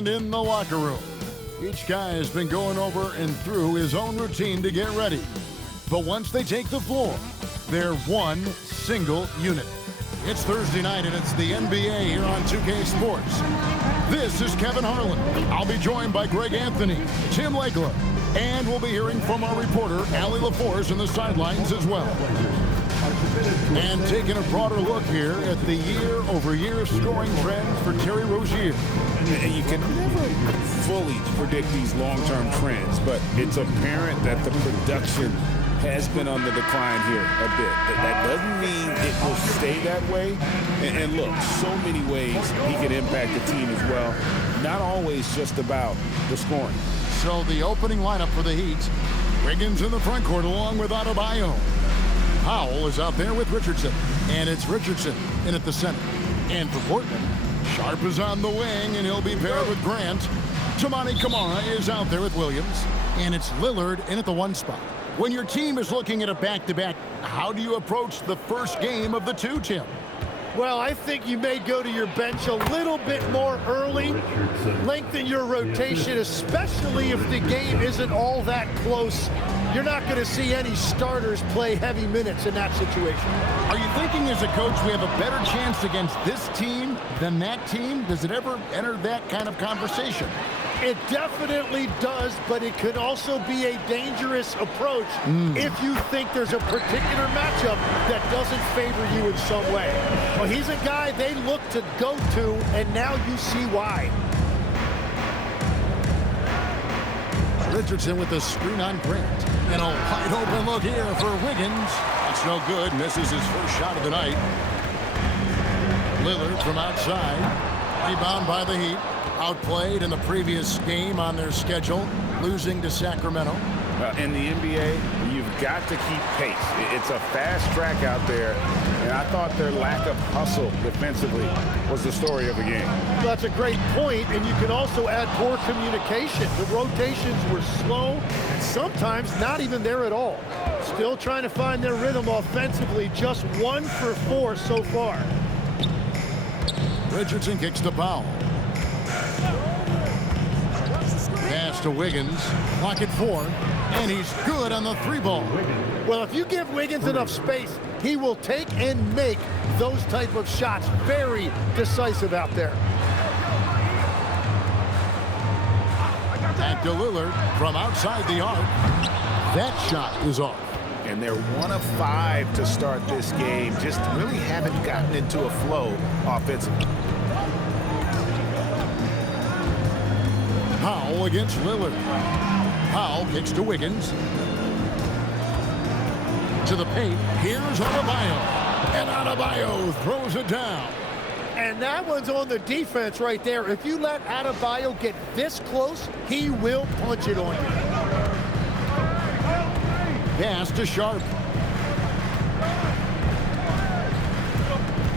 And in the locker room, each guy has been going over and through his own routine to get ready. But once they take the floor, they're one single unit. It's Thursday night, and it's the NBA here on 2K Sports. This is Kevin Harlan. I'll be joined by Greg Anthony, Tim Legler, and we'll be hearing from our reporter, Allie LaForce, on the sidelines as well. And taking a broader look here at the year-over-year scoring trends for Terry Rozier. And you can never fully predict these long-term trends, but it's apparent that the production has been on the decline here a bit. That doesn't mean it will stay that way. And look, so many ways he can impact the team as well. Not always just about the scoring. So the opening lineup for the Heat, Wiggins in the front court along with Adebayo. Powell is out there with Richardson, and it's Richardson in at the center. And for Portland, Sharp is on the wing, and he'll be paired with Grant. Toumani Camara is out there with Williams, and it's Lillard in at the one spot. When your team is looking at a back-to-back, how do you approach the first game of the two, Tim? Well, I think you may go to your bench a little bit more early, lengthen your rotation, especially if the game isn't all that close. You're not going to see any starters play heavy minutes in that situation. Are you thinking as a coach we have a better chance against this team than that team? Does it ever enter that kind of conversation? It definitely does, but it could also be a dangerous approach if you think there's a particular matchup that doesn't favor you in some way. Well, he's a guy they look to go to, and now you see why. Richardson with the screen on Grant. And a wide open look here for Wiggins. It's no good. Misses his first shot of the night. Lillard from outside. Rebound by the Heat. Outplayed in the previous game on their schedule, losing to Sacramento. In the NBA, you've got to keep pace. It's a fast track out there, and I thought their lack of hustle defensively was the story of the game. That's a great point, and you can also add poor communication. The rotations were slow, and sometimes not even there at all. Still trying to find their rhythm offensively, just 1 for 4 so far. Richardson kicks to Powell. Pass to Wiggins, pocket 4, and he's good on the 3-ball. Well, if you give Wiggins enough space, he will take and make those type of shots. Very decisive out there. Back to Lillard from outside the arc. That shot is off. And they're 1 of 5 to start this game. Just really haven't gotten into a flow offensively. Powell against Lillard. Powell kicks to Wiggins. To the paint. Here's Adebayo. And Adebayo throws it down. And that one's on the defense right there. If you let Adebayo get this close, he will punch it on you. Pass to Sharp.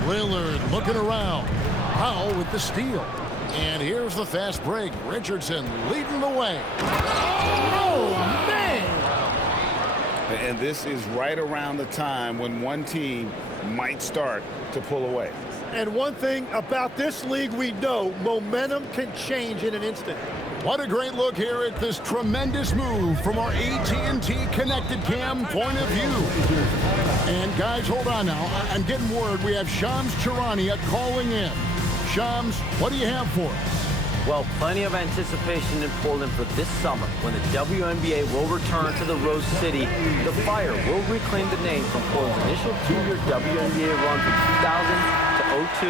Lillard looking around. Powell with the steal. And here's the fast break. Richardson leading the way. Oh, man! And this is right around the time when one team might start to pull away. And one thing about this league we know, momentum can change in an instant. What a great look here at this tremendous move from our AT&T Connected Cam point of view. And guys, hold on now. I'm getting word we have Shams Charania calling in. Shams, what do you have for us? Well, plenty of anticipation in Portland for this summer when the WNBA will return to the Rose City. The Fire will reclaim the name from Portland's initial 2-year WNBA run from 2000 to 2002.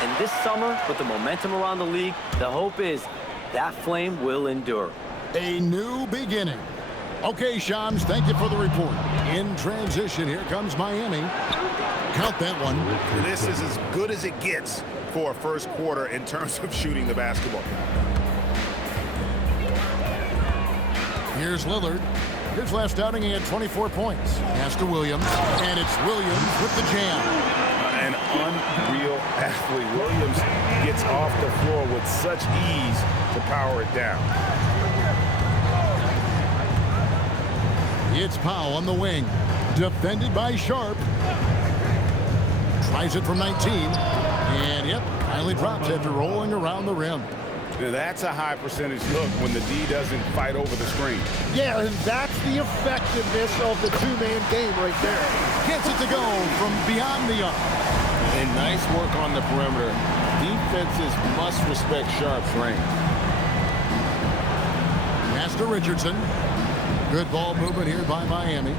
And this summer, with the momentum around the league, the hope is that flame will endure. A new beginning. Okay, Shams, thank you for the report. In transition, here comes Miami. Count that one. This is as good as it gets for a first quarter in terms of shooting the basketball. Here's Lillard. His last outing, he had 24 points. Pass to Williams, and it's Williams with the jam. An unreal athlete. Williams gets off the floor with such ease to power it down. It's Powell on the wing. Defended by Sharp. Tries it from 19. And, yep, finally drops after rolling around the rim. Now, that's a high percentage look when the D doesn't fight over the screen. Yeah, and that's the effectiveness of the two-man game right there. Gets it to go from beyond the arc. And nice work on the perimeter. Defenses must respect Sharp's range. Pass to Richardson. Good ball movement here by Miami.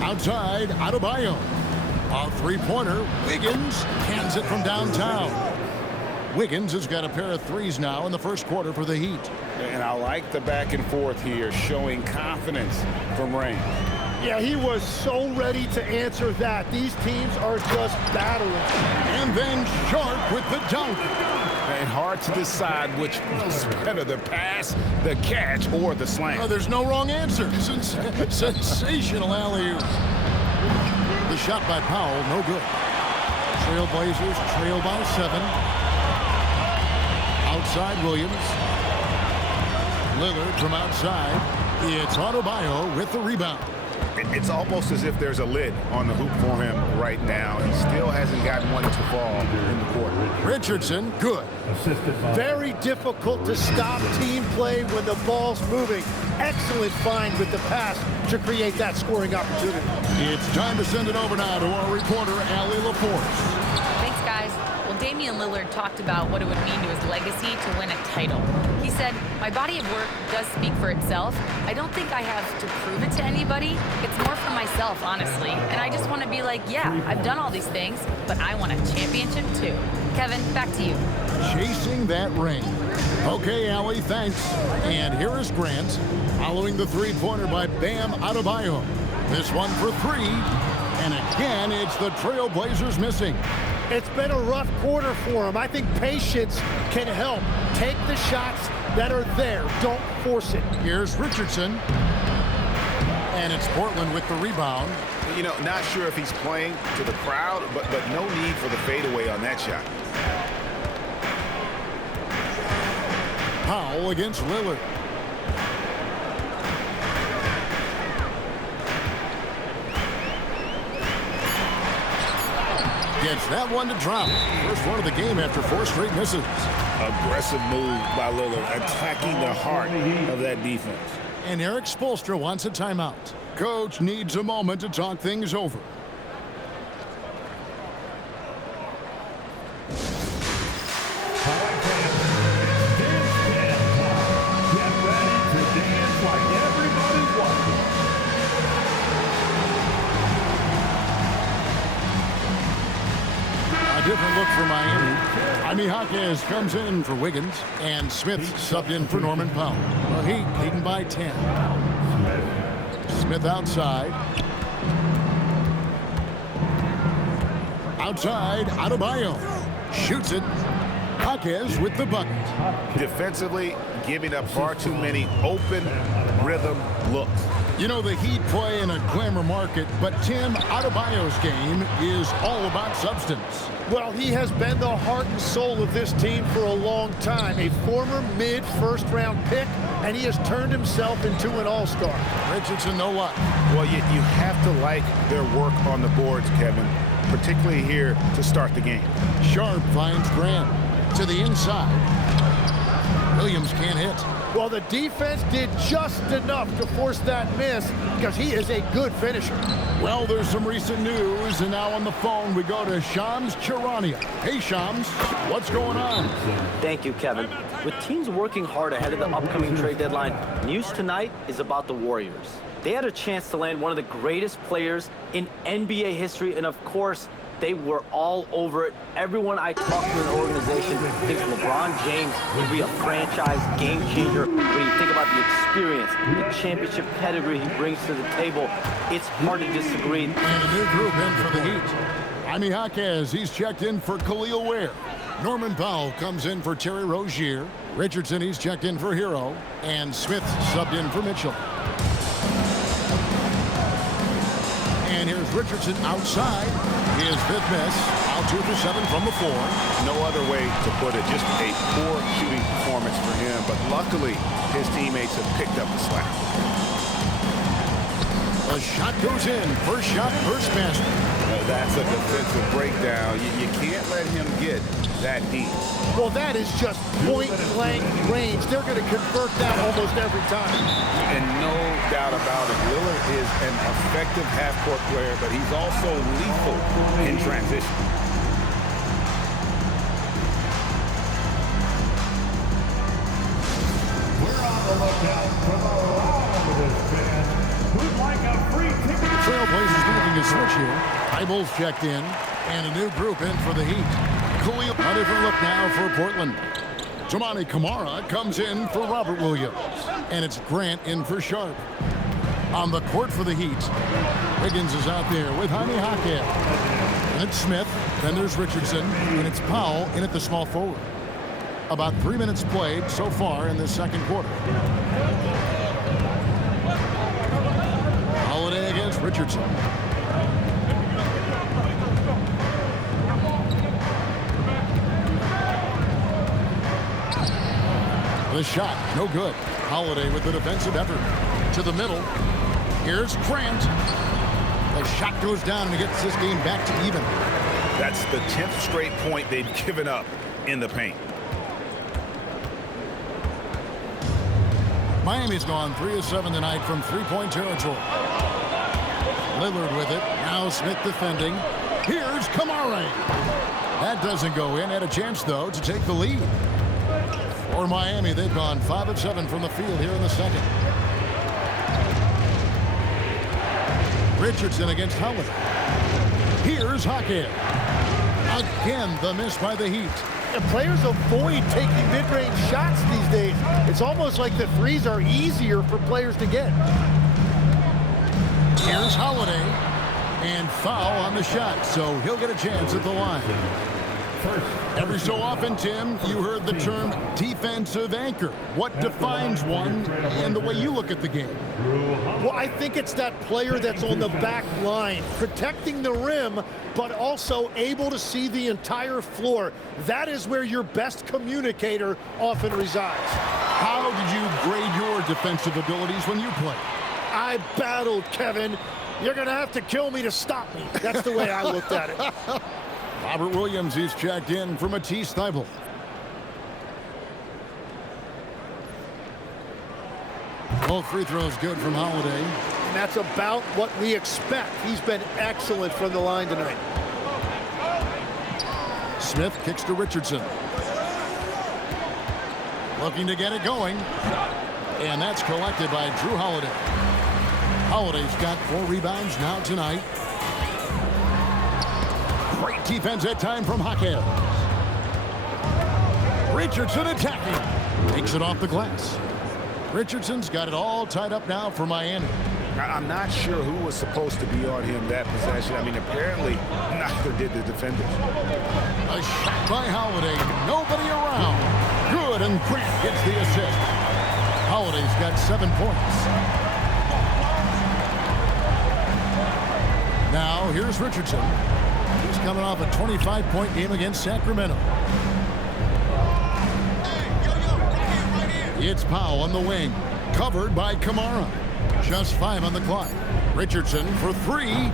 Outside, Adebayo. A three-pointer. Wiggins cans it from downtown. Wiggins has got a pair of threes now in the first quarter for the Heat. And I like the back and forth here, showing confidence from range. Yeah, he was so ready to answer that. These teams are just battling. And then Sharp with the dunk. And hard to decide which was better, the pass, the catch, or the slam. Oh, there's no wrong answer. Sensational alley-oop. The shot by Powell, no good. Trailblazers trail by 7. Outside Williams. Lillard from outside. It's Adebayo with the rebound. It's almost as if there's a lid on the hoop for him right now. He still hasn't gotten one to fall in the court. Richardson, good. Very difficult to stop team play when the ball's moving. Excellent find with the pass to create that scoring opportunity. It's time to send it over now to our reporter, Allie LaForce. Thanks, guys. Well, Damian Lillard talked about what it would mean to his legacy to win a title. He said, "My body of work does speak for itself. I don't think I have to prove it to anybody. It's more for myself, honestly. And I just want to be like, yeah, I've done all these things, but I want a championship too." Kevin, back to you. Chasing that ring. Okay, Allie, thanks. And here is Grant, following the three-pointer by Bam Adebayo. This one for 3. And again, it's the Trailblazers missing. It's been a rough quarter for him. I think patience can help. Take the shots that are there. Don't force it. Here's Richardson. And it's Portland with the rebound. You know, not sure if he's playing to the crowd, but no need for the fadeaway on that shot. Powell against Lillard. Gets that one to drop. First one of the game after 4 straight misses. Aggressive move by Lillard, attacking the heart of that defense. And Eric Spoelstra wants a timeout. Coach needs a moment to talk things over. Different look for Miami. Jaime Jaquez comes in for Wiggins, and Smith subbed in for Norman Powell. The Heat leading by 10. Smith outside. Outside, Adebayo. Shoots it. Jaquez with the bucket. Defensively, giving up far too many open rhythm looks. You know, the Heat play in a glamour market, but Tim, Adebayo's game is all about substance. Well, he has been the heart and soul of this team for a long time. A former mid-first-round pick, and he has turned himself into an all-star. Richardson, no luck. Well, you have to like their work on the boards, Kevin, particularly here to start the game. Sharp finds Grant to the inside. Williams can't hit. Well, the defense did just enough to force that miss because he is a good finisher. Well, there's some recent news, and now on the phone we go to Shams Charania. Hey, Shams, what's going on? Thank you, Kevin. With teams working hard ahead of the upcoming trade deadline, news tonight is about the Warriors. They had a chance to land one of the greatest players in NBA history, and of course, they were all over it. Everyone I talked to in the organization thinks LeBron James will be a franchise game changer. When you think about the experience, the championship pedigree he brings to the table, it's hard to disagree. And a new group in for the Heat. Jaime Jaquez, he's checked in for Khalil Ware. Norman Powell comes in for Terry Rozier. Richardson, he's checked in for Hero. And Smith subbed in for Mitchell. And here's Richardson outside. His 5th miss. Out 2 for 7 from the floor. No other way to put it. Just a poor shooting performance for him. But luckily, his teammates have picked up the slack. A shot goes in. First shot, first basket. That's a defensive breakdown. You can't let him get that deep. Well, that is just point-blank range. They're going to convert that almost every time. And no doubt about it, Lillard is an effective half-court player, but he's also lethal in transition. We're on the lookout for the longest fan who'd like a free ticket. The Trailblazers making a switch here. Eyeballs checked in, and a new group in for the Heat. Khalil, a different look now for Portland. Toumani Camara comes in for Robert Williams, and it's Grant in for Sharp. On the court for the Heat, Wiggins is out there with Jaime Jaquez. And it's Smith, then there's Richardson, and it's Powell in at the small forward. About 3 minutes played so far in this second quarter. Holiday against Richardson. The shot, no good. Holiday with the defensive effort. To the middle. Here's Grant. The shot goes down and gets this game back to even. That's the 10th straight point they've given up in the paint. Miami's gone 3 of 7 tonight from three-point territory. Lillard with it. Now Smith defending. Here's Camara. That doesn't go in. Had a chance, though, to take the lead. For Miami, they've gone 5 of 7 from the field here in the second. Richardson against Howard. Here's Jaquez. Again, the miss by the Heat. And players avoid taking mid-range shots these days. It's almost like the threes are easier for players to get. Here's Holiday. And foul on the shot, so he'll get a chance at the line. Every so often, Tim, you heard the term defensive anchor. What defines one and the way you look at the game? Well, I think it's that player that's on the back line, protecting the rim, but also able to see the entire floor. That is where your best communicator often resides. How did you grade your defensive abilities when you played? I battled, Kevin. You're going to have to kill me to stop me. That's the way I looked at it. Robert Williams is checked in for Matisse Thybulle. Both free throws good from Holiday. And that's about what we expect. He's been excellent from the line tonight. Smith kicks to Richardson. Looking to get it going. And that's collected by Drew Holiday. Holiday's got 4 rebounds now tonight. Great defense that time from Jaquez. Richardson attacking. Takes it off the glass. Richardson's got it all tied up now for Miami. I'm not sure who was supposed to be on him that possession. I mean, apparently neither did the defenders. A shot by Holiday. Nobody around. Good, and Grant gets the assist. Holiday's got 7 points. Now, here's Richardson. He's coming off a 25-point game against Sacramento. It's Powell on the wing. Covered by Camara. Just 5 on the clock. Richardson for 3.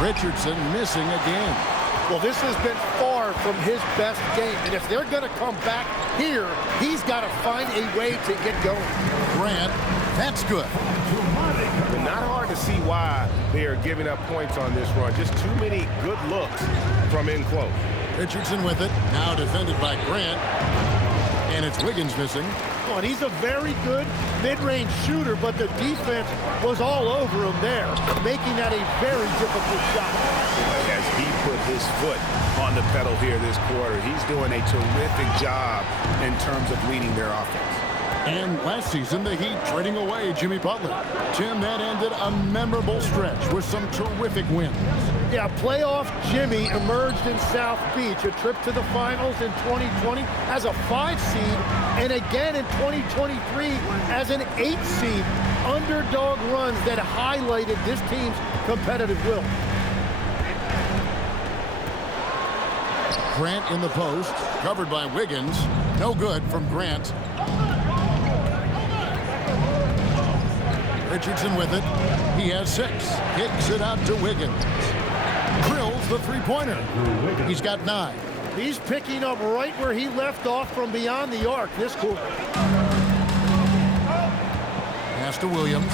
Richardson missing again. Well, this has been far from his best game. And if they're going to come back here, he's got to find a way to get going. Grant, that's good. But not hard to see why they are giving up points on this run. Just too many good looks from in close. Richardson with it. Now defended by Grant. And it's Wiggins missing. Oh, and he's a very good mid-range shooter, but the defense was all over him there, making that a very difficult shot. As he put his foot on the pedal here this quarter, he's doing a terrific job in terms of leading their offense. And last season, the Heat trading away Jimmy Butler. Tim, that ended a memorable stretch with some terrific wins. Yeah, playoff Jimmy emerged in South Beach, a trip to the finals in 2020 as a 5 seed, and again in 2023 as an 8 seed. Underdog runs that highlighted this team's competitive will. Grant in the post, covered by Wiggins. No good from Grant. Richardson with it. He has 6. Kicks it out to Wiggins. Drills the three-pointer. He's got 9. He's picking up right where he left off from beyond the arc this quarter. Pass to Williams.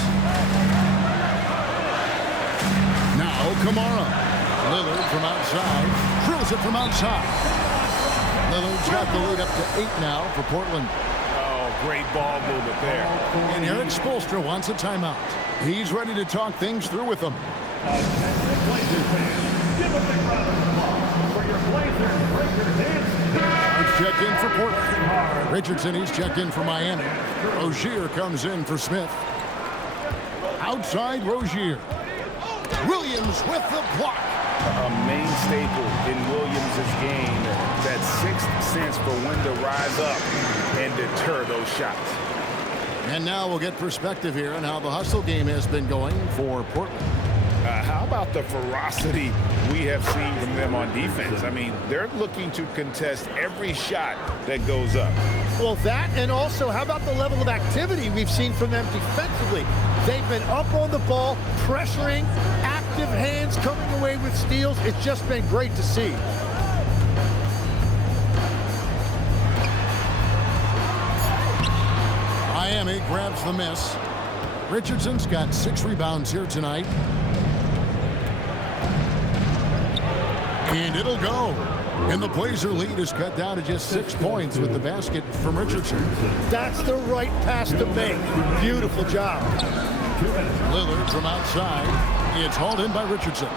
Now Kamara. Lillard from outside. Drills it from outside. Lillard's got the lead up to 8 now for Portland. Oh, great ball movement there. And Eric Spoelstra wants a timeout. He's ready to talk things through with them. Let's check in for Portland. Richardson, he's checked in for Miami. Rozier comes in for Smith. Outside Rozier. Williams with the block. A main staple in Williams' game, that sixth sense for when to rise up and deter those shots. And now we'll get perspective here on how the hustle game has been going for Portland. How about the ferocity we have seen from them on defense? I mean, they're looking to contest every shot that goes up. Well, that, and also, how about the level of activity we've seen from them defensively? They've been up on the ball, pressuring, active hands coming away with steals. It's just been great to see. Miami grabs the miss. Richardson's got 6 rebounds here tonight. And it'll go. And the Blazer lead is cut down to just 6 points with the basket from Richardson. That's the right pass to make. Beautiful job. Lillard from outside. It's hauled in by Richardson.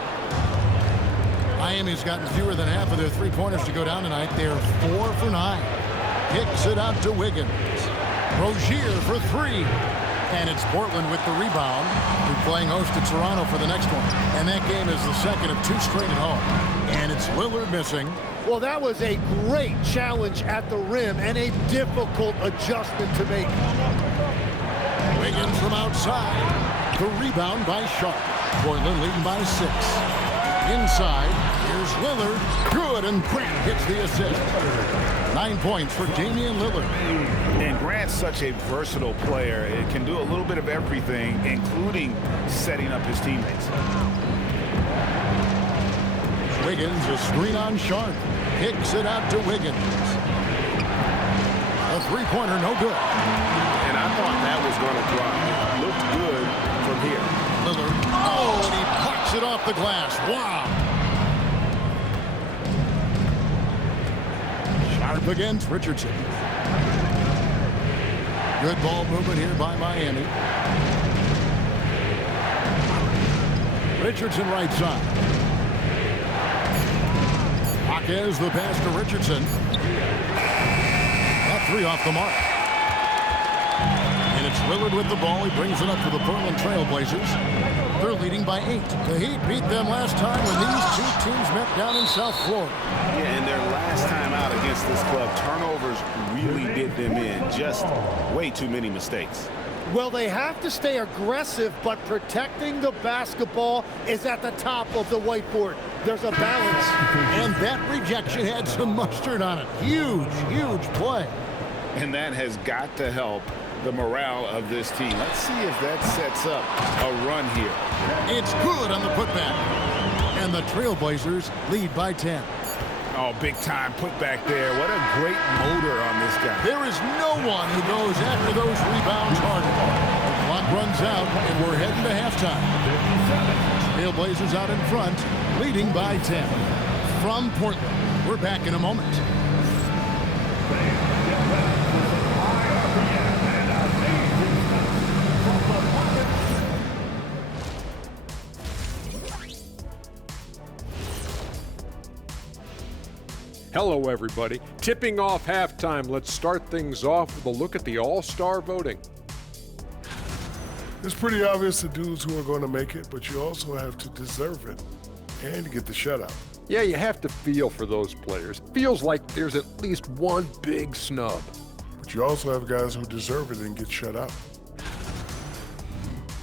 Miami's gotten fewer than half of their three-pointers to go down tonight. They're 4 for 9. Kicks it out to Wiggins. Rozier for 3. And it's Portland with the rebound. They're playing host to Toronto for the next one. And that game is the second of 2 straight at home. And it's Lillard missing. Well, that was a great challenge at the rim and a difficult adjustment to make. Wiggins from outside. The rebound by Sharp. Portland leading by 6. Inside, here's Lillard. Good, and Grant hits the assist. 9 points for Damian Lillard. And Grant's such a versatile player. It can do a little bit of everything, including setting up his teammates. Wiggins, a screen on Sharp. Kicks it out to Wiggins. A three-pointer, no good. And I thought that was going to drop. It looked good from here. Lillard, oh, and he pucks it off the glass. Wow. Sharp against Richardson. Good ball movement here by Miami. Richardson right side. Jaquez the pass to Richardson. That 3 off the mark. And it's Lillard with the ball. He brings it up to the Portland Trail Blazers. They're leading by 8. The Heat beat them last time when these 2 teams met down in South Florida. Yeah, and their last time out against this club, turnovers really did them in. Just way too many mistakes. Well, they have to stay aggressive, but protecting the basketball is at the top of the whiteboard. There's a balance. And that rejection had some mustard on it. Huge, huge play. And that has got to help the morale of this team. Let's see if that sets up a run here. It's good on the putback. And the Trailblazers lead by 10. Oh, big time putback there. What a great motor on this guy. There is no one who goes after those rebounds harder. The clock runs out, and we're heading to halftime. Trailblazers out in front, leading by 10. From Portland, we're back in a moment. Hello, everybody. Tipping off halftime, let's start things off with a look at the All-Star voting. It's pretty obvious the dudes who are going to make it, but you also have to deserve it and get the shutout. Yeah, you have to feel for those players. Feels like there's at least one big snub. But you also have guys who deserve it and get shut out.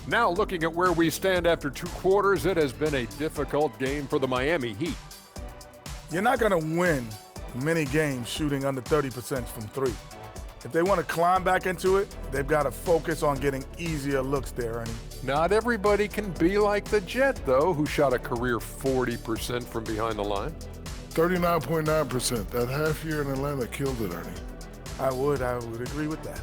Now, looking at where we stand after 2 quarters, it has been a difficult game for the Miami Heat. You're not going to win many games shooting under 30% from 3. If they want to climb back into it, they've got to focus on getting easier looks there, Ernie. Not everybody can be like the Jet, though, who shot a career 40% from behind the line. 39.9%. That half year in Atlanta killed it, Ernie. I would agree with that.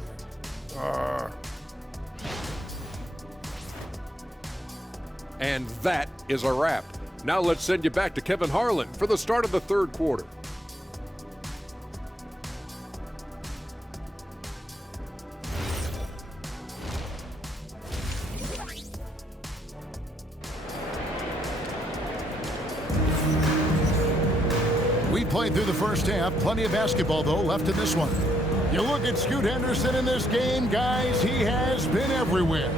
And that is a wrap. Now let's send you back to Kevin Harlan for the start of the third quarter. We played through the first half. Plenty of basketball, though, left in this one. You look at Scoot Henderson in this game, guys, he has been everywhere.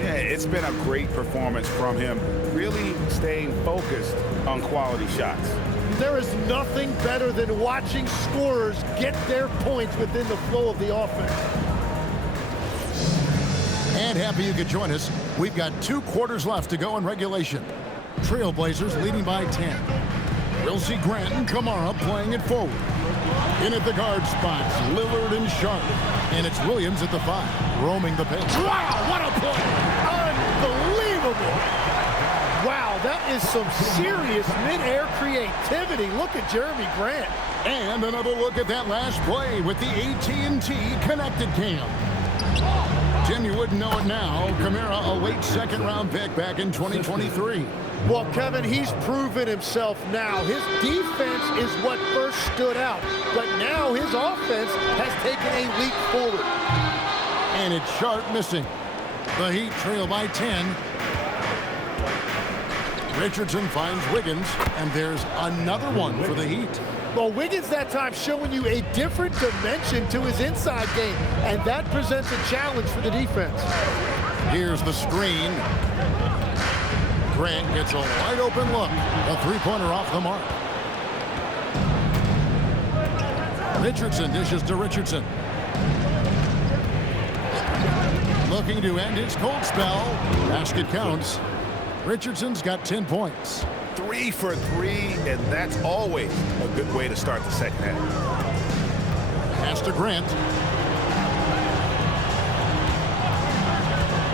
Yeah, it's been a great performance from him, really staying focused on quality shots. There is nothing better than watching scorers get their points within the flow of the offense. And happy you could join us. We've got 2 quarters left to go in regulation. Trailblazers leading by 10. We'll see Grant and Kamara playing it forward. In at the guard spots, Lillard and Sharp. And it's Williams at the 5, roaming the paint. Wow, what a play! Unbelievable! Wow, that is some serious mid-air creativity. Look at Jeremy Grant. And another look at that last play with the AT&T connected cam. Tim, you wouldn't know it now. Kamara, a late second-round pick back in 2023. Well, Kevin, he's proven himself now. His defense is what first stood out, but now his offense has taken a leap forward. And it's Sharp missing. The Heat trail by 10. Richardson finds Wiggins, and there's another one for the Heat. Well, Wiggins that time showing you a different dimension to his inside game, and that presents a challenge for the defense. Here's the screen. Grant gets a wide open look. A three-pointer off the mark. Richardson dishes to Richardson. Looking to end his cold spell. Basket counts. Richardson's got 10 points. 3 for 3, and that's always a good way to start the second half. Pass to Grant.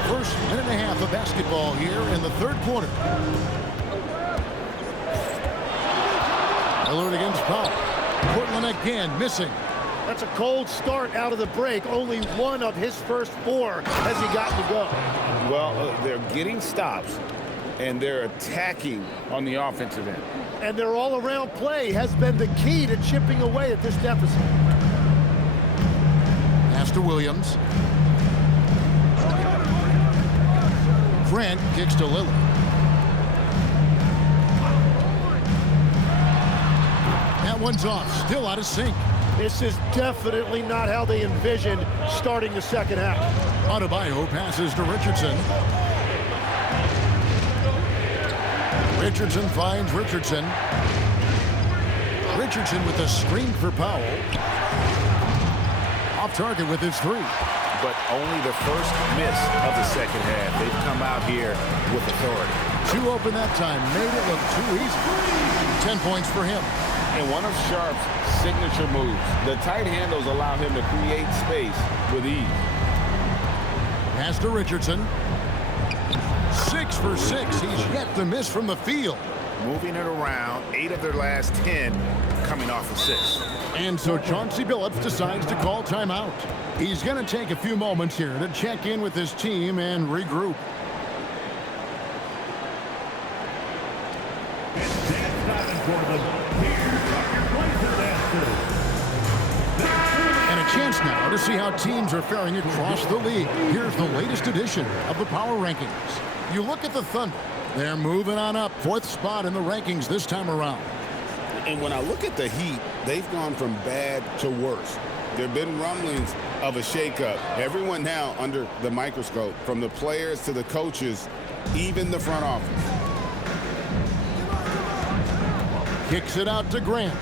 First minute and a half of basketball here in the third quarter. Lillard against Powell. Portland again missing. That's a cold start out of the break. Only one of his first 4 has he gotten to go. Well, they're getting stops, and they're attacking on the offensive end. And their all-around play has been the key to chipping away at this deficit. Pass to Williams. Grant kicks to Lillard. That one's off. Still out of sync. This is definitely not how they envisioned starting the second half. Adebayo passes to Richardson. Richardson finds Richardson. Richardson with a screen for Powell. Off target with his 3. But only the first miss of the second half. They've come out here with authority. 2 open that time. Made it look too easy. 10 points for him. And one of Sharp's signature moves. The tight handles allow him to create space with ease. Pass to Richardson. 6 for 6. He's yet to miss from the field. Moving it around. 8 of their last 10 coming off of 6. And so Chauncey Billups decides to call timeout. He's going to take a few moments here to check in with his team and regroup. It's dance time in Portland. Here are your Blazer dancers. And a chance now to see how teams are faring across the league. Here's the latest edition of the Power Rankings. You look at the Thunder. They're moving on up. 4th spot in the rankings this time around. And when I look at the Heat, they've gone from bad to worse. There have been rumblings of a shakeup. Everyone now under the microscope, from the players to the coaches, even the front office. Kicks it out to Grant.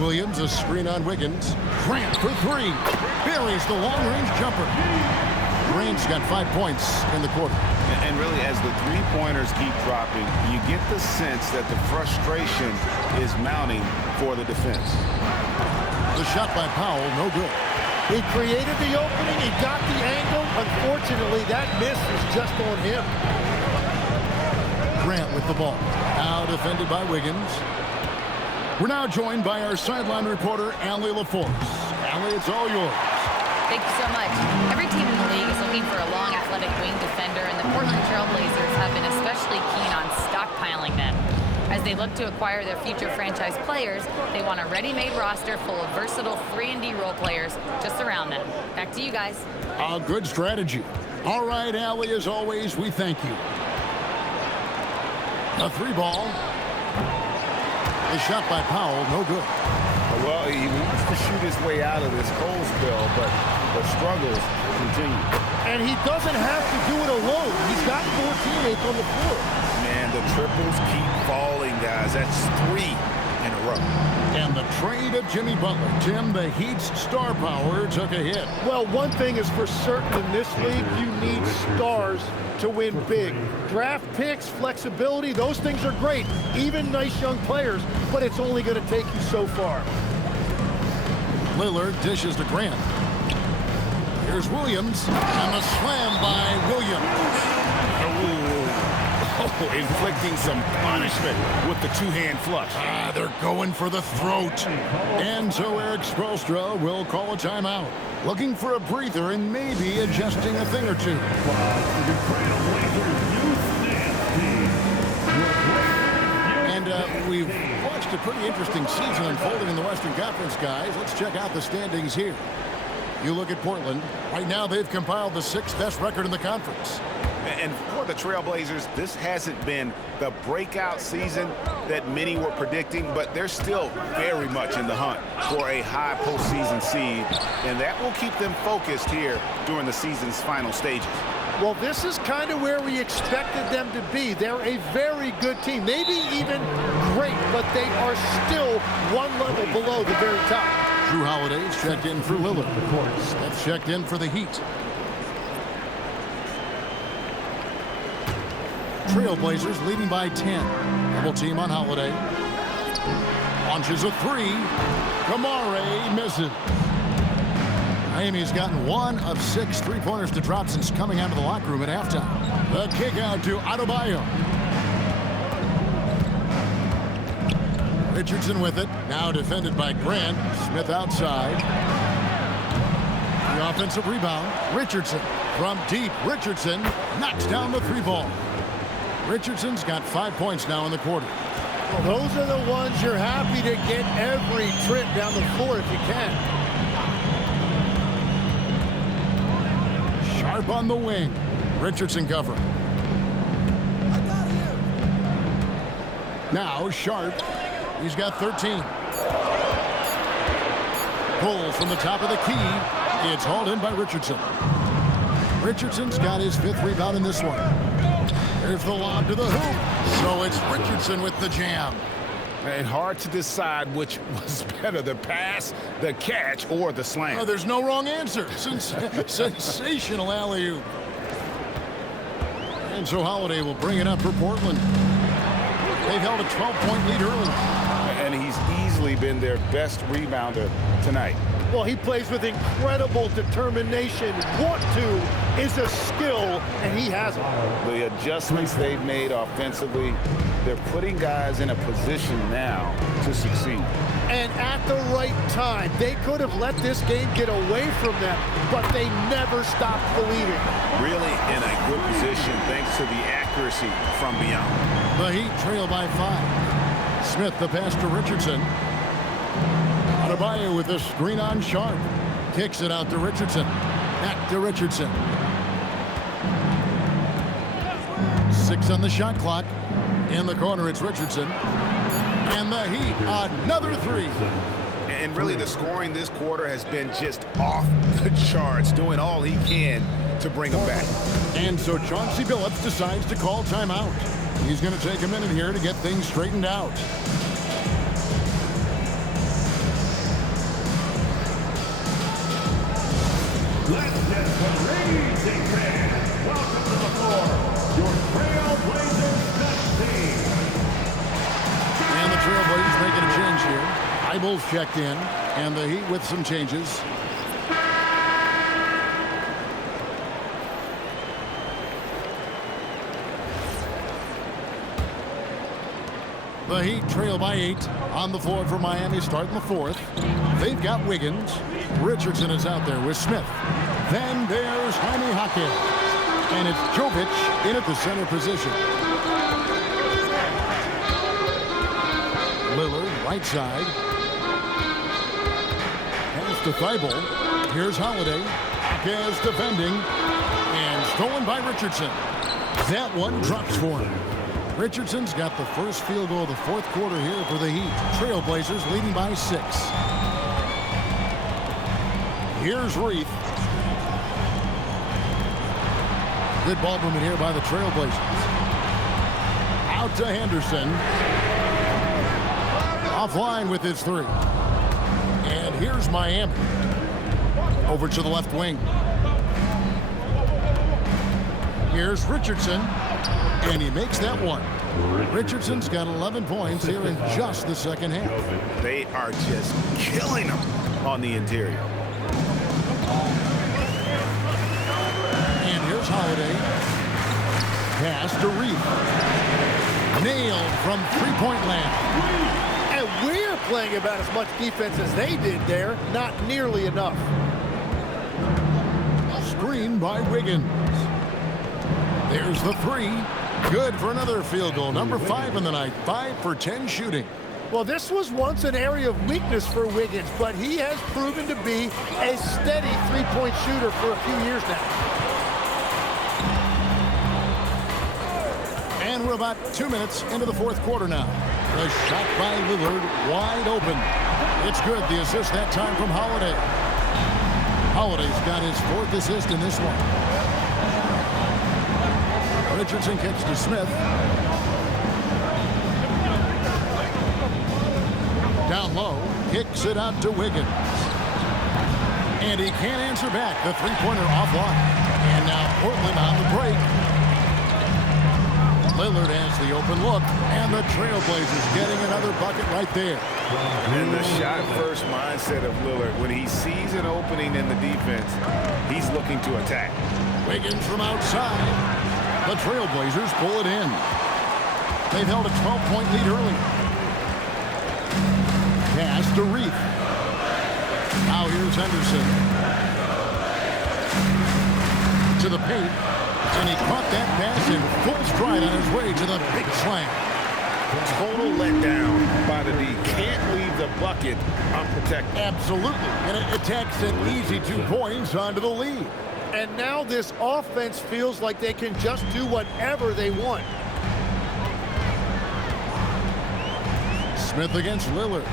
Williams, a screen on Wiggins. Grant for 3. Buries the long-range jumper. Grant's got 5 points in the quarter. And really, as the three-pointers keep dropping, you get the sense that the frustration is mounting for the defense. The shot by Powell, no good. He created the opening. He got the angle. Unfortunately, that miss was just on him. Grant with the ball. Now defended by Wiggins. We're now joined by our sideline reporter, Allie LaForce. Allie, it's all yours. Thank you so much. Every team in the league is looking for a long, athletic wing defender, and the Portland Trail Blazers have been especially keen on stockpiling them. As they look to acquire their future franchise players, they want a ready-made roster full of versatile 3-and-D role players to surround them. Back to you guys. A good strategy. All right, Allie, as always, we thank you. A 3-ball. A shot by Powell, no good. Well, he wants to shoot his way out of this cold spell, but the struggles continue. And he doesn't have to do it alone. He's got 4 teammates on the floor. Man, the triples keep falling, guys. That's 3 in a row. And the trade of Jimmy Butler. Tim, the Heat's star power took a hit. Well, one thing is for certain in this league, you need stars to win big. Draft picks, flexibility, those things are great. Even nice young players, but it's only going to take you so far. Lillard dishes to Grant. Here's Williams, and the slam by Williams. Oh, inflicting some punishment with the 2-hand flush. They're going for the throat. And so Eric Spoelstra will call a timeout. Looking for a breather and maybe adjusting a thing or two. And we've watched a pretty interesting season unfolding in the Western Conference, guys. Let's check out the standings here. You look at Portland. Right now, they've compiled the 6th best record in the conference. And for the Trailblazers, this hasn't been the breakout season that many were predicting, but they're still very much in the hunt for a high postseason seed, and that will keep them focused here during the season's final stages. Well, this is kind of where we expected them to be. They're a very good team, maybe even great, but they are still one level below the very top. Drew Holiday's checked in for Lillard. That's checked in for the Heat. Trailblazers leading by 10. Double team on Holiday. Launches a 3. Kamare misses. Miami's gotten 1 of 6 3-pointers to drop since coming out of the locker room at halftime. The kick out to Adebayo. Richardson with it. Now defended by Grant. Smith outside. The offensive rebound. Richardson from deep. Richardson knocks down the 3-ball. Richardson's got 5 points now in the quarter. Well, those are the ones you're happy to get every trip down the floor if you can. Sharp on the wing. Richardson covering. Now Sharp. He's got 13. Pulls from the top of the key. It's hauled in by Richardson. Richardson's got his 5th rebound in this one. There's the lob to the hoop. So it's Richardson with the jam. And hard to decide which was better, the pass, the catch, or the slam. Oh, there's no wrong answer. Sensational alley-oop. And so Holiday will bring it up for Portland. They've held a 12-point lead early. And he's easily been their best rebounder tonight. Well, he plays with incredible determination. Want to is a skill, and he has it. The adjustments they've made offensively, they're putting guys in a position now to succeed. And at the right time, they could have let this game get away from them, but they never stopped believing. Really in a good position thanks to the accuracy from beyond. The Heat trail by 5. Smith the pass to Richardson. Adebayo with the screen on Sharp. Kicks it out to Richardson. Back to Richardson. 6 on the shot clock. In the corner, it's Richardson. And the Heat, another 3. And really, the scoring this quarter has been just off the charts, doing all he can to bring them back. And so Chauncey Billups decides to call timeout. He's going to take a minute here to get things straightened out. Let's get some raging fans. Welcome to the floor, your Trailblazers next team. And the Trailblazers making a change here. Eibel's checked in, and the Heat with some changes. The Heat trail by 8 on the floor for Miami starting the fourth. They've got Wiggins. Richardson is out there with Smith. Then there's Jaime Jaquez. And it's Jovic in at the center position. Lillard, right side. Pass to Thibault. Here's Holiday. Jaquez defending. And stolen by Richardson. That one drops for him. Richardson's got the first field goal of the fourth quarter here for the Heat. Trailblazers leading by 6. Here's Reith. Good ball movement here by the Trailblazers. Out to Henderson. Offline with his 3. And here's Miami. Over to the left wing. Here's Richardson. And he makes that one. Richardson's got 11 points here in just the second half. They are just killing them on the interior. And here's Holiday. Pass to Reith. Nailed from three-point land. And we're playing about as much defense as they did there. Not nearly enough. Screen by Wiggins. There's the 3. Good for another field goal. Number 5 in the night. 5 for 10 shooting. Well, this was once an area of weakness for Wiggins, but he has proven to be a steady three-point shooter for a few years now. And we're about 2 minutes into the fourth quarter now. The shot by Lillard wide open. It's good. The assist that time from Holiday. Holiday's got his 4th assist in this one. Richardson kicks to Smith. Down low, kicks it out to Wiggins. And he can't answer back. The three-pointer offline. And now Portland on the break. Lillard has the open look. And the Trailblazers getting another bucket right there. And the shot-first mindset of Lillard. When he sees an opening in the defense, he's looking to attack. Wiggins from outside. The Trailblazers pull it in. They've held a 12-point lead early. Pass to Reith. Now here's Henderson. To the paint. And he caught that pass in full stride on his way to the big slam. Total letdown by the D. Can't leave the bucket unprotected. Absolutely. And it attacks an easy 2 points onto the lead. And now this offense feels like they can just do whatever they want. Smith against Lillard.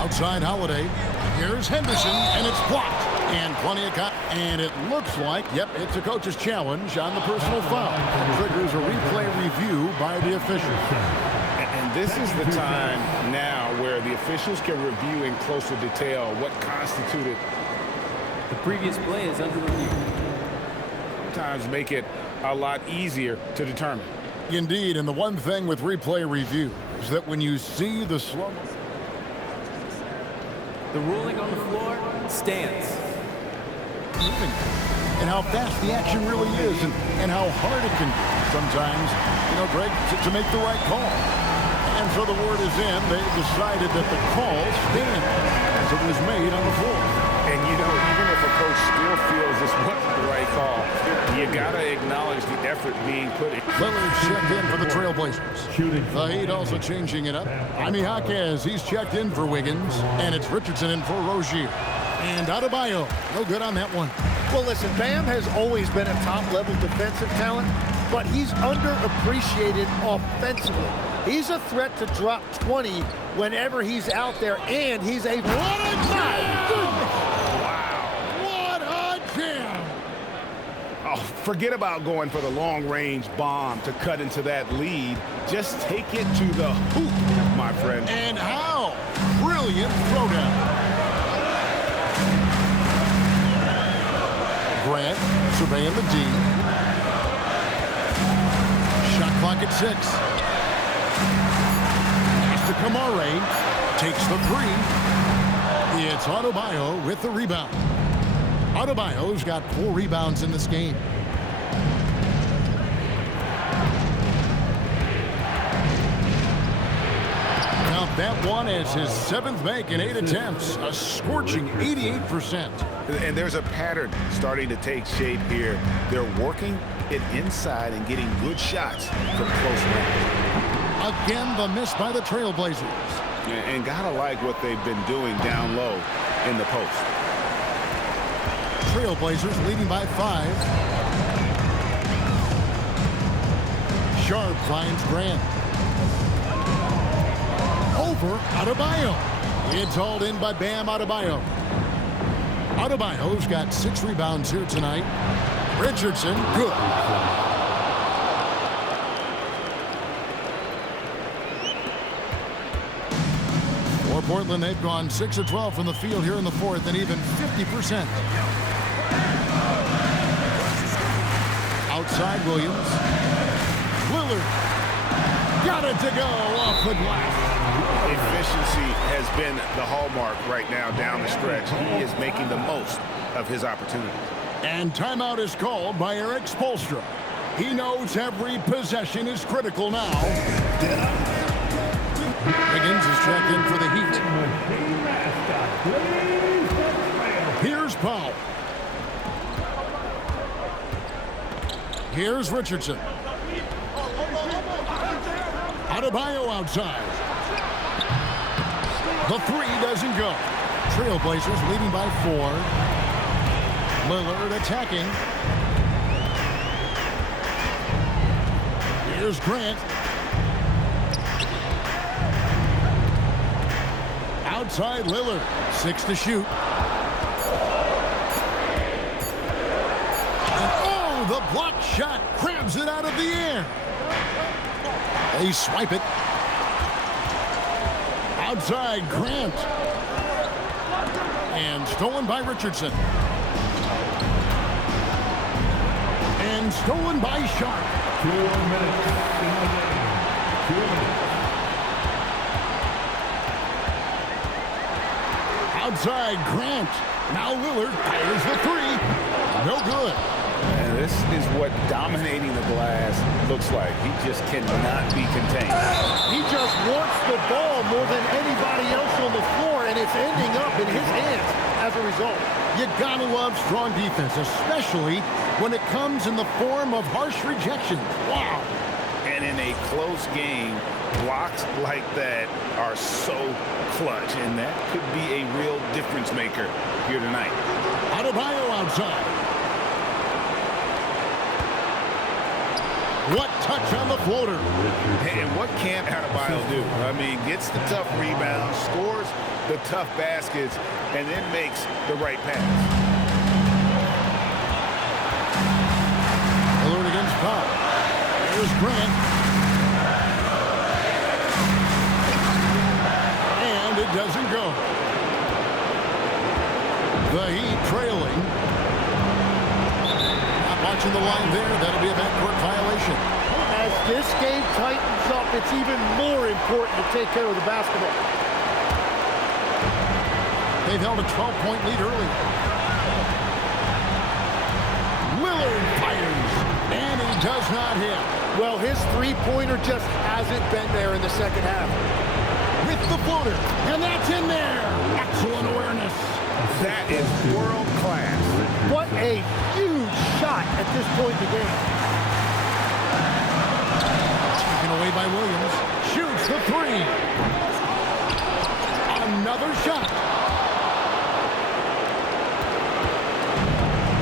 Outside Holiday. Here's Henderson, and it's blocked. And plenty of and it looks like, yep, it's a coach's challenge on the personal foul. Triggers a replay review by the officials. And this is the time now where the officials can review in closer detail what constituted. The previous play is under review. Sometimes make it a lot easier to determine. Indeed, and the one thing with replay review is that when you see the slow. The ruling on the floor stands. And how fast the action really is and how hard it can be sometimes, Greg, to make the right call. And so the word is in. They decided that the call stands as it was made on the floor. And, even if a coach still feels this wasn't the right call, you got to acknowledge the effort being put in. Lillard checked in for the Trailblazers. The Heat also changing it up. Jaime Jaquez, he's checked in for Wiggins. And it's Richardson in for Rozier. And Adebayo, no good on that one. Well, listen, Bam has always been a top-level defensive talent, but he's underappreciated offensively. He's a threat to drop 20 whenever he's out there, and he's a... What a jam! Wow. What a jam! Oh, forget about going for the long-range bomb to cut into that lead. Just take it to the hoop, my friend. And how brilliant throwdown. Grant surveying the D. Shot clock at 6. Pass to Kamare. Takes the 3. It's Adebayo with the rebound. Adebayo's got 4 rebounds in this game. That one is his 7th make in 8 attempts, a scorching 88%. And there's a pattern starting to take shape here. They're working it inside and getting good shots from close range. Again, the miss by the Trailblazers. And gotta like what they've been doing down low in the post. Trailblazers leading by 5. Sharp finds Grant. Over Adebayo. It's hauled in by Bam Adebayo. Adebayo's got 6 rebounds here tonight. Richardson, good. For Portland, they've gone 6 of 12 from the field here in the 4th and even 50%. Outside Williams. Lillard. Got it to go off the glass. Efficiency has been the hallmark right now down the stretch. He is making the most of his opportunities. And timeout is called by Eric Spoelstra. He knows every possession is critical now. Higgins is checked in for the Heat. Here's Powell. Here's Richardson. Adebayo outside. The 3 doesn't go. Trailblazers leading by 4. Lillard attacking. Here's Grant. Outside Lillard. 6 to shoot. And oh, the block shot grabs it out of the air. They swipe it. Outside Grant. And stolen by Richardson. And stolen by Sharp. 4 minutes in the game. 2 minutes. Outside Grant. Now Lillard fires the 3. No good. And this is what dominating the glass looks like. He just cannot be contained. He just wants the ball more than anybody else on the floor, and it's ending up in his hands as a result. You gotta love strong defense, especially when it comes in the form of harsh rejection. Wow. And in a close game, blocks like that are so clutch, and that could be a real difference maker here tonight. Adebayo outside. What touch on the floater. And what can't Adebayo do? I mean, gets the tough rebounds, scores the tough baskets, and then makes the right pass. Lillard against Powell. Here's Grant. And it doesn't go. The Heat trailing. Watching the line there, that'll be a backcourt violation. As this game tightens up, it's even more important to take care of the basketball. They've held a 12-point lead early. Lillard fires, and he does not hit. Well, his three-pointer just hasn't been there in the second half. With the floater, and that's in there. Excellent awareness. That is world class. What a huge shot at this point in the game. Taken away by Williams. Shoots the 3. Another shot.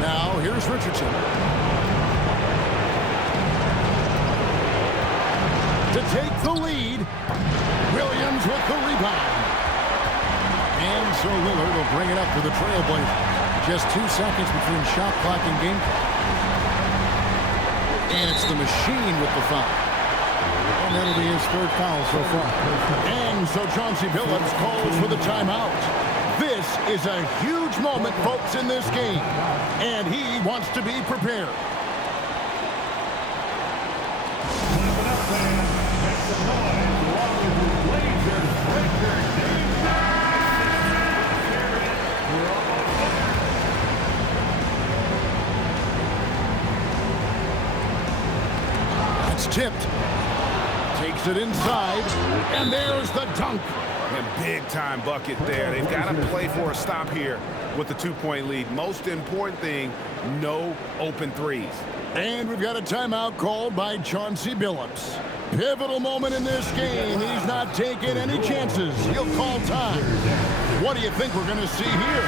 Now here's Richardson. To take the lead. Williams with the rebound. And so Lillard will bring it up for the Trailblazers. Just 2 seconds between shot clock and game clock. And it's the machine with the foul. And that'll be his 3rd foul so far. And so Chauncey Billups calls for the timeout. This is a huge moment, folks, in this game. And he wants to be prepared. Clap it up, man. Make some noise. Along with the Blazers break their game. It's tipped. Takes it inside, and there's the dunk. And big-time bucket there. They've got to play for a stop here with the 2-point lead. Most important thing, no open threes. And we've got a timeout called by Chauncey Billups. Pivotal moment in this game. He's not taking any chances. He'll call time. What do you think we're going to see here?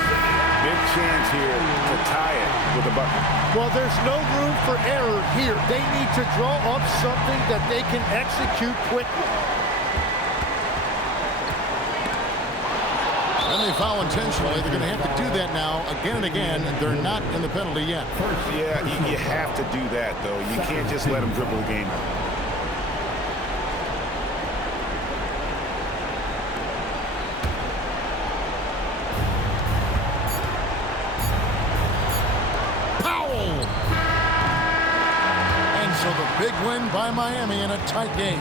Big chance here to tie it with a bucket. Well, there's no room for error here. They need to draw up something that they can execute quickly. And they foul intentionally. They're going to have to do that now again and again, and they're not in the penalty yet. Yeah, you have to do that, though. You can't just let them dribble the game out. So the big win by Miami in a tight game.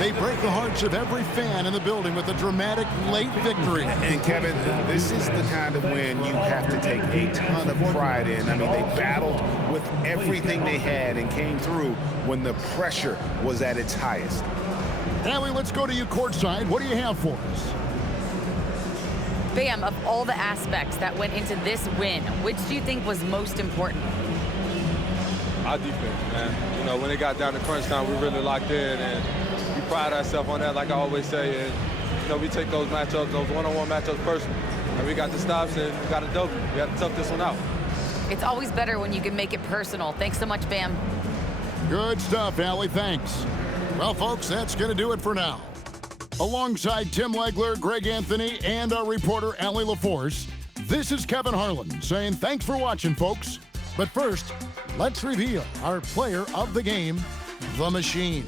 They break the hearts of every fan in the building with a dramatic late victory. And Kevin, this is the kind of win you have to take a ton of pride in. I mean, they battled with everything they had and came through when the pressure was at its highest. Allie, let's go to you courtside. What do you have for us? Bam, of all the aspects that went into this win, which do you think was most important? Our defense, man. You know, when it got down to crunch time, we really locked in, and we pride ourselves on that, like I always say. And, you know, we take those matchups, those one-on-one matchups personal. And we got the stops, and we got a W. We have to tough this one out. It's always better when you can make it personal. Thanks so much, Bam. Good stuff, Allie. Thanks. Well, folks, that's going to do it for now. Alongside Tim Legler, Greg Anthony, and our reporter, Allie LaForce, this is Kevin Harlan saying thanks for watching, folks. But first, let's reveal our player of the game, the Machine.